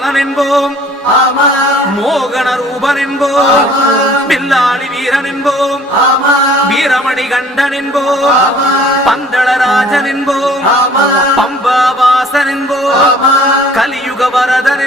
பாலன் என்போம், மோகன ரூபன் என்போம், பில்லாளி வீரன் என்போம், வீரமணி கண்டன் என்போம், பந்தளராஜன் என்போம், பம்பாவாசன் என்போம், கலியுக வரதன்